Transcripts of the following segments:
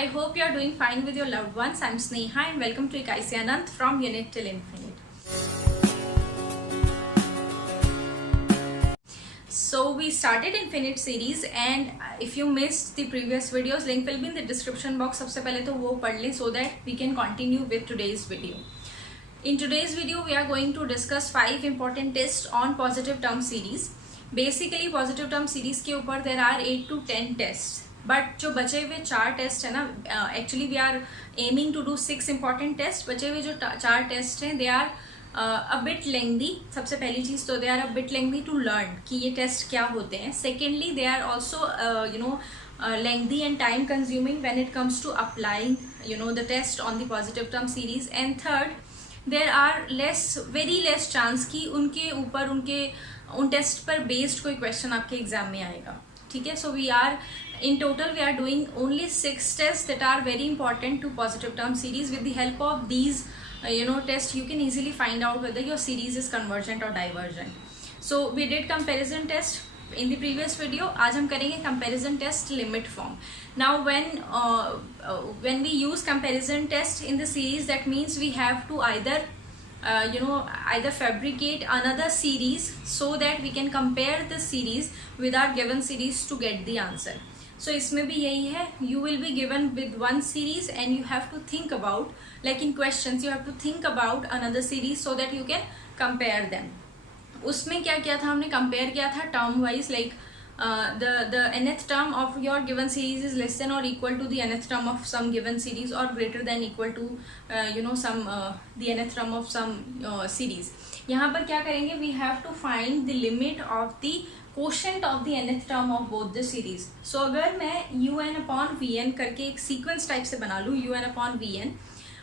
I hope you are doing fine with your loved ones. I'm Sneha and welcome to Ekaisi Anant from Unit Till Infinite. So we started Infinite series, and if you missed the previous videos, link will be in the description box. सबसे पहले तो वो पढ़ लें so that we can continue with today's video. In today's video, we are going to discuss 5 important tests on positive term series. Basically, positive term series के ऊपर there are 8 to 10 tests. But जो बचे हुए 4 test है ना, actually we are aiming to do 6 important test. बचे हुए जो 4 टेस्ट हैं they are a bit lengthy. सबसे पहली चीज़ तो they are a bit lengthy to learn कि ये टेस्ट क्या होते हैं. Secondly they are also lengthy and time consuming when it comes to applying the test on the positive term series. And third there are very less chance कि उन test पर based कोई question आपके exam में आएगा. ठीक है, so we are in total we are doing only 6 tests that are very important to positive term series. With the help of these tests you can easily find out whether your series is convergent or divergent. So we did comparison test in the previous video. आज हम करेंगे comparison test limit form. Now when we use comparison test in the series, that means we have to either fabricate another series so that we can compare the series with our given series to get the answer. So इसमें भी यही है, you will be given with one series and you have to think about, like in questions you have to think about another series so that you can compare them. उसमें क्या किया था हमने, compare किया था term wise, like the nth term of your given series is less than or equal to the nth term of some given series or greater than equal to the nth term of some series. यहाँ पर क्या करेंगे, we have to find the limit of the quotient of the nth term of both the series. So अगर मैं un upon vn करके एक sequence type से बना लूँ un upon vn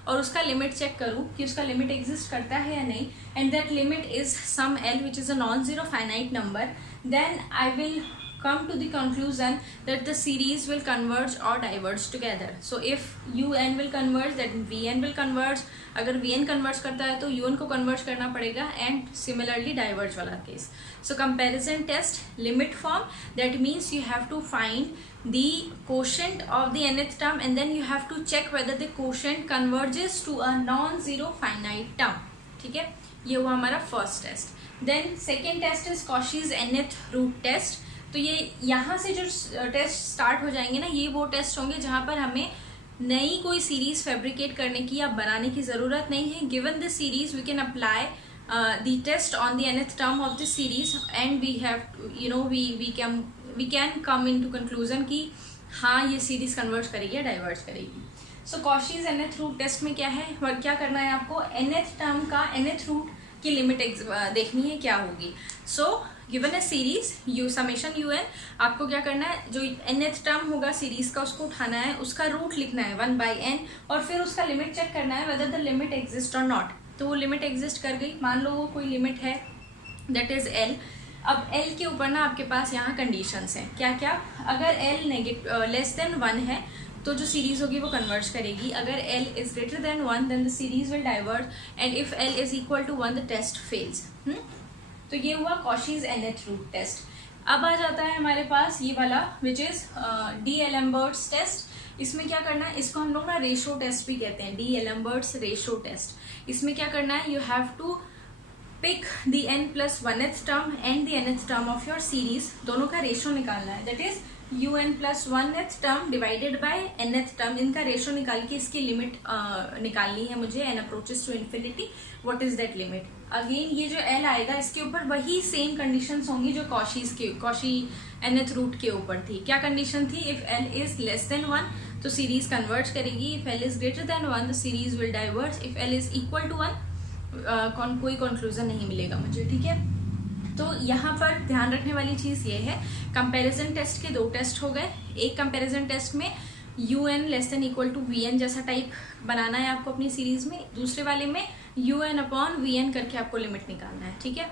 और उसका लिमिट चेक करूँ कि उसका लिमिट एग्जिस्ट करता है या नहीं, and that limit is some l which is a non-zero finite number, then I will come to the conclusion that the series will converge or diverge together. So if un will converge, then vn will converge. अगर vn converge करता है तो un को converge करना पड़ेगा, and similarly diverge वाला case. So comparison test limit form, that means you have to find the quotient of the nth term and then you have to check whether the quotient converges to a non-zero finite term. ठीक है, ये हुआ हमारा first test. Then second test is Cauchy's nth root test. तो ये यहाँ से जो टेस्ट स्टार्ट हो जाएंगे ना, ये वो टेस्ट होंगे जहाँ पर हमें नई कोई सीरीज फैब्रिकेट करने की या बनाने की ज़रूरत नहीं है. Given the series we can apply the test on the nth term of the series and we have we can come into conclusion कि हाँ ये सीरीज कन्वर्ज करेगी या डाइवर्ज करेगी. सो कॉशीज nth रूट टेस्ट में क्या है, और क्या करना है आपको, nth टर्म का nth रूट की लिमिट देखनी है क्या होगी. So given A series you summation un, आपको क्या करना है, जो nth टर्म होगा सीरीज का उसको उठाना है, उसका रूट लिखना है 1/n और फिर उसका लिमिट चेक करना है वेदर द लिमिट एग्जिस्ट और नॉट. तो वो लिमिट एग्जिस्ट कर गई, मान लो वो कोई लिमिट है दैट इज l. अब l के ऊपर ना आपके पास यहाँ कंडीशंस हैं, क्या क्या, अगर l लेस देन 1 है तो जो सीरीज होगी वो कन्वर्ज करेगी. अगर l is greater than 1 then the series will diverge, and if l is equal to 1 the test fails. तो ये हुआ कॉशीज nth रूट टेस्ट. अब आ जाता है हमारे पास ये वाला विच इज डी-एलेम्बर्ट्स टेस्ट. इसमें क्या करना है, इसको हम लोग ना रेशो टेस्ट भी कहते हैं, डी-एलेम्बर्ट्स रेशो टेस्ट. इसमें क्या करना है, you have to pick the n+1th term and the nth term of your series, दोनों का रेशो निकालना है. That is un+1th term divided by nth term. इनका रेशो निकाल के इसकी लिमिट निकालनी है मुझे. n approaches to infinity, what is that limit. Again ये जो l आएगा इसके ऊपर वही सेम कंडीशंस होंगी जो कॉशी nth रूट के ऊपर थी. क्या कंडीशन थी, if l is less than 1 तो सीरीज कन्वर्ज करेगी, if l is greater than 1 the series will diverge, if l is equal to 1 कोई कंक्लूजन नहीं मिलेगा मुझे. ठीक है, तो यहाँ पर ध्यान रखने वाली चीज़ ये है, कंपैरिजन टेस्ट के 2 टेस्ट हो गए. एक कंपैरिजन टेस्ट में un less than equal to vn जैसा टाइप बनाना है आपको अपनी सीरीज में, दूसरे वाले में un अपॉन vn करके आपको लिमिट निकालना है. ठीक है,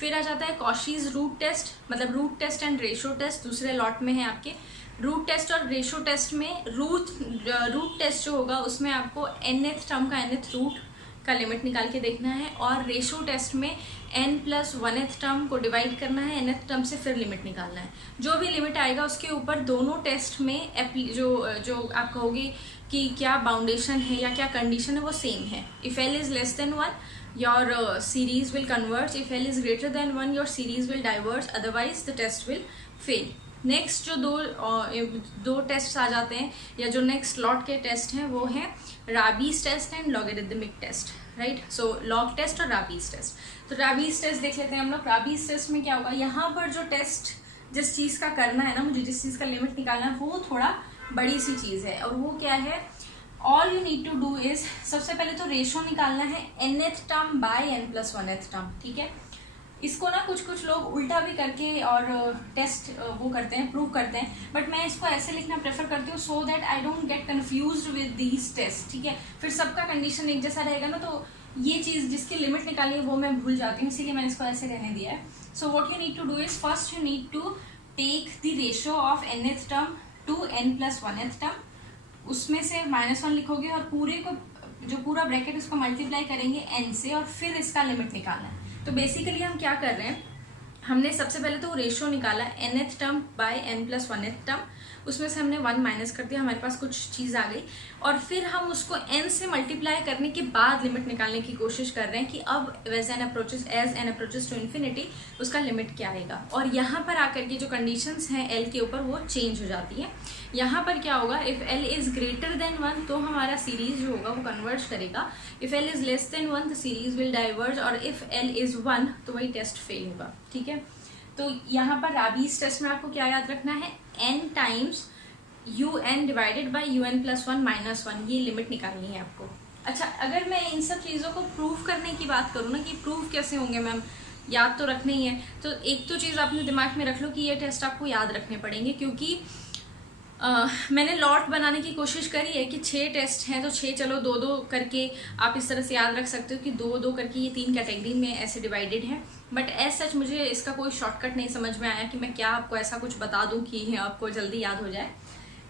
फिर आ जाता है कॉशीज रूट टेस्ट, मतलब root test and ratio test दूसरे लॉट में है आपके. रूट टेस्ट और रेशो टेस्ट में रूट टेस्ट जो होगा उसमें आपको nth टर्म का nth रूट का लिमिट निकाल के देखना है, और रेशो टेस्ट में n+1th टर्म को डिवाइड करना है nth टर्म से, फिर लिमिट निकालना है। जो भी लिमिट आएगा उसके ऊपर दोनों टेस्ट में जो आप कहोगे कि क्या बाउंडेशन है या क्या कंडीशन है वो सेम है। If l is less than 1 your series will converge, if L is greater than 1 your series will diverge, otherwise the test will fail। Next जो दो टेस्ट आ जाते हैं या जो नेक्स्ट लॉट के टेस्ट हैं वो हैं Raabe's test and logarithmic test, right. So log test और राबीज टेस्ट। तो राबीज टेस्ट देख लेते हैं हम लोग। राबीज टेस्ट में क्या होगा, यहाँ पर जो टेस्ट जिस चीज़ का करना है ना, मुझे जिस चीज़ का लिमिट निकालना है वो थोड़ा बड़ी सी चीज़ है, और वो क्या है, all you need to do is, सबसे पहले तो रेशो निकालना है nth term by n+1th term, ठीक है। इसको ना कुछ लोग उल्टा भी करके और टेस्ट वो करते हैं, प्रूव करते हैं, बट मैं इसको ऐसे लिखना प्रेफर करती हूँ so that I don't get confused with these test, ठीक है। फिर सबका कंडीशन एक जैसा रहेगा ना, तो ये चीज़ जिसकी लिमिट निकाली है वो मैं भूल जाती हूँ, इसीलिए मैंने इसको ऐसे रहने दिया है। So what you need to do is, first you need to take the ratio of nth term to n+1th term, उसमें से -1 लिखोगे और पूरे को जो पूरा ब्रैकेट उसको मल्टीप्लाई करेंगे n से, और फिर इसका लिमिट निकालना है। तो बेसिकली हम क्या कर रहे हैं, हमने सबसे पहले तो रेशो निकाला nth term by n+1th term, उसमें से हमने 1 माइनस कर दिया, हमारे पास कुछ चीज़ आ गई, और फिर हम उसको n से मल्टीप्लाई करने के बाद लिमिट निकालने की कोशिश कर रहे हैं कि अब as n approaches to infinity उसका लिमिट क्या आएगा। और यहाँ पर आकर के जो कंडीशंस हैं l के ऊपर वो चेंज हो जाती है। यहाँ पर क्या होगा, if l is greater than 1 तो हमारा सीरीज जो होगा वो कन्वर्ज करेगा, if l is less than 1 the series will diverge, और इफ़ l इज़ 1 तो वही टेस्ट फेल होगा, ठीक है। तो यहाँ पर राबीज टेस्ट में आपको क्या याद रखना है, n times un divided by un+1 -1, ये लिमिट निकालनी है आपको। अच्छा, अगर मैं इन सब चीज़ों को प्रूव करने की बात करूँ ना कि प्रूव कैसे होंगे मैम, याद तो रखने ही है, तो एक तो चीज़ अपने दिमाग में रख लो कि ये टेस्ट आपको याद रखने पड़ेंगे, क्योंकि मैंने लॉट बनाने की कोशिश करी है कि 6 टेस्ट हैं तो 6 चलो 2-2 करके आप इस तरह से याद रख सकते हो कि 2-2 करके ये 3 कैटेगरी में ऐसे डिवाइडेड हैं, बट एज सच मुझे इसका कोई शॉर्टकट नहीं समझ में आया कि मैं क्या आपको ऐसा कुछ बता दूं कि आपको जल्दी याद हो जाए।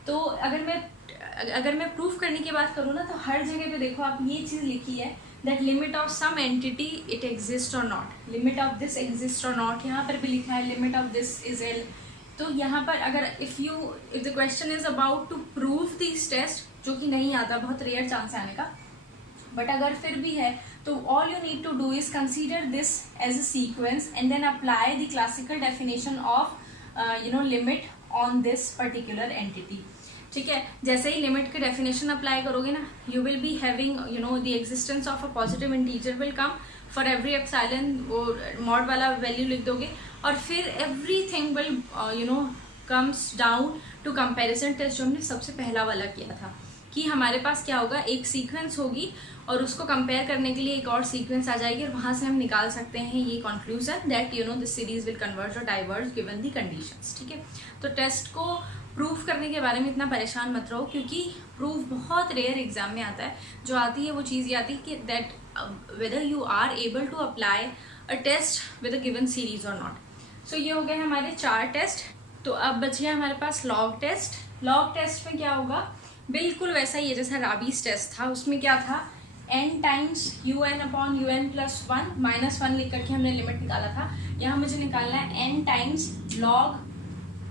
तो अगर मैं प्रूफ करने की बात करूँ ना, तो हर जगह पे देखो आप ये चीज़ लिखी है that limit of some entity it exist और not, limit of this exist और नॉट, यहाँ पर भी लिखा है limit of this is L. तो यहाँ पर अगर if the question is about to prove this test, जो कि नहीं आता, बहुत रेयर चांस है आने का, बट अगर फिर भी है तो all you need to do is consider this as a sequence and then apply the classical definition of limit on this particular entity, ठीक है। जैसे ही लिमिट के डेफिनेशन अप्लाई करोगे ना, you will be having the existence of a positive integer will come for every epsilon, वो mod वाला value लिख दोगे, और फिर everything will comes down to comparison test, जो हमने सबसे पहला वाला किया था, कि हमारे पास क्या होगा, एक सीक्वेंस होगी और उसको कंपेयर करने के लिए एक और सीक्वेंस आ जाएगी, और वहां से हम निकाल सकते हैं ये conclusion that this series will converge और डाइवर्ज गिवन दी कंडीशंस, ठीक है। तो टेस्ट को प्रूफ करने के बारे में इतना परेशान मत रहो, क्योंकि प्रूफ बहुत रेयर एग्जाम में आता है। जो आती है वो चीज़ ये आती है कि that whether you are able to apply a test with a given series और नॉट। सो ये हो गए हमारे 4 टेस्ट। तो अब बच गया हमारे पास लॉग टेस्ट। लॉग टेस्ट में क्या होगा, बिल्कुल वैसा ही है जैसा राबीज टेस्ट था। उसमें क्या था, n टाइम्स un/un+1 -1 लिख करके हमने लिमिट निकाला था। यहाँ मुझे निकालना है n times log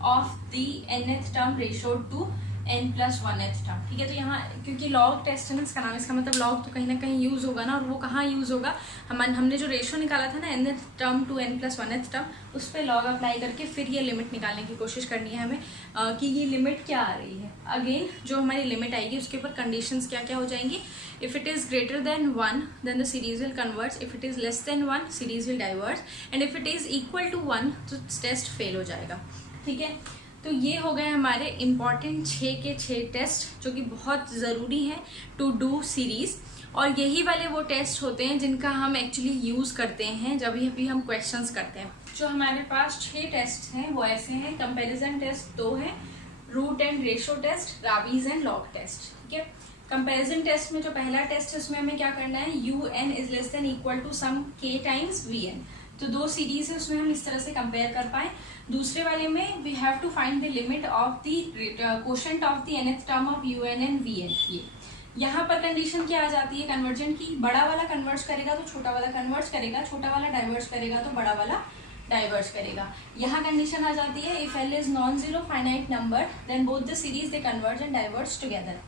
of the nth term ratio two n+1th term, ठीक है। तो यहाँ क्योंकि लॉग टेस्ट है ना इसका नाम, इसका मतलब लॉग तो कहीं ना कहीं यूज होगा ना, और वो कहाँ यूज होगा, हमने जो रेशो निकाला था ना nth term to n+1th term, उस पर लॉग अप्लाई करके फिर ये लिमिट निकालने की कोशिश करनी है हमें कि ये लिमिट क्या आ रही है। अगेन जो हमारी लिमिट आएगी उसके ऊपर कंडीशंस क्या क्या हो जाएंगी। If it is greater than 1 then the series will converge, if it is less than 1 series will diverge, and if it is equal to 1 तो टेस्ट फेल हो जाएगा, ठीक है। तो ये हो गए हमारे इम्पॉर्टेंट 6 के 6 टेस्ट जो कि बहुत ज़रूरी हैं टू डू सीरीज़, और यही वाले वो टेस्ट होते हैं जिनका हम एक्चुअली यूज़ करते हैं जब भी हम क्वेश्चंस करते हैं। जो हमारे पास 6 टेस्ट हैं वो ऐसे हैं, कंपैरिजन टेस्ट 2 है, root and ratio test, Raabe's and log test, ठीक है। कंपैरिजन टेस्ट में जो पहला टेस्ट है उसमें हमें क्या करना है, un is less than equal to some k times vn, तो 2 सीरीज है उसमें हम इस तरह से कंपेयर कर पाए। दूसरे वाले में we have to find the limit of the quotient of the nth term of un and vn, यहाँ पर कंडीशन क्या आ जाती है कन्वर्जेंट की, बड़ा वाला कन्वर्ज करेगा तो छोटा वाला कन्वर्ज करेगा, छोटा वाला डाइवर्ज करेगा तो बड़ा वाला डाइवर्ज करेगा। यहाँ कंडीशन आ जाती है if L is non zero finite number then both the series they converge and diverge together.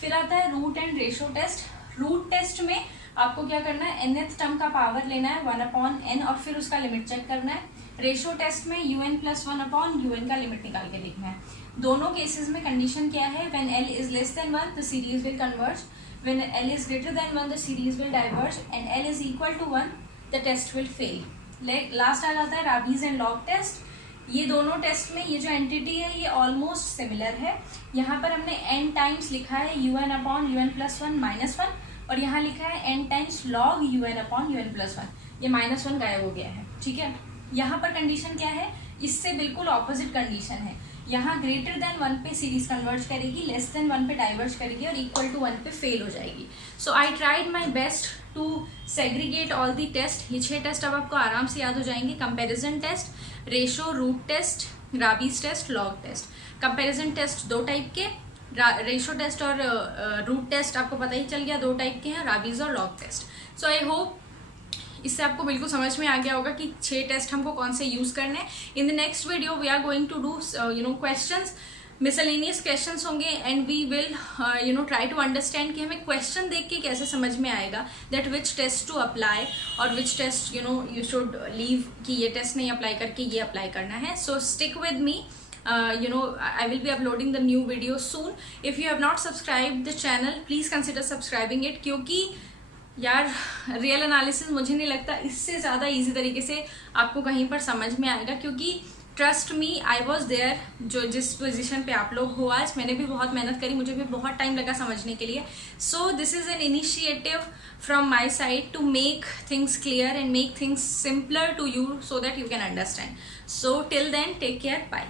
फिर आता है root and ratio test. Root test में आपको क्या करना है, nth टर्म का पावर लेना है 1/n और फिर उसका लिमिट चेक करना है। रेशो टेस्ट में un + 1/un का लिमिट निकाल के लिखना है। दोनों केसेस में कंडीशन क्या है, when l is less than 1 the series will converge, when l is greater than 1 the series will diverge and l is equal to 1 the test will fail. Last आ जाता है राबीज एंड लॉग टेस्ट। ये दोनों test में ये जो entity है ये ऑलमोस्ट सिमिलर है। यहाँ पर हमने n टाइम्स लिखा है un/un + 1 -1 और यहाँ लिखा है n टाइम्स log un/un + 1, ये -1 गायब हो गया है, ठीक है। यहाँ पर कंडीशन क्या है, इससे बिल्कुल ऑपोजिट कंडीशन है। यहाँ ग्रेटर देन 1 पे सीरीज कन्वर्ज करेगी, लेस देन 1 पे डाइवर्ज करेगी और इक्वल टू 1 पे फेल हो जाएगी। So I tried my best to segregate all the test. ये 6 टेस्ट अब आपको आराम से याद हो जाएंगे। Comparison test, ratio, root test, Raabe's test, log test. Comparison test 2 type के, रेशो टेस्ट और रूट टेस्ट आपको पता ही चल गया 2 टाइप के हैं, राबीज और log test. So I hope इससे आपको बिल्कुल समझ में आ गया होगा कि 6 टेस्ट हमको कौन से यूज करने हैं। In the next video we are going to do questions, miscellaneous questions होंगे and we will try to understand कि हमें क्वेश्चन देख के कैसे समझ में आएगा that which test to apply और which test you should leave कि ये टेस्ट नहीं अप्लाई करके ये अप्लाई करना है। सो stick with me, I will be uploading the new video soon. If you have not subscribed the channel, please consider subscribing it, क्योंकि यार रियल एनालिसिस मुझे नहीं लगता इससे ज़्यादा इजी तरीके से आपको कहीं पर समझ में आएगा, क्योंकि trust me I was there, जो जिस पोजीशन पे आप लोग हो आज, मैंने भी बहुत मेहनत करी, मुझे भी बहुत टाइम लगा समझने के लिए। So this is an initiative from my side to make things clear and make things simpler to you so that you can understand. So till then, take care, bye.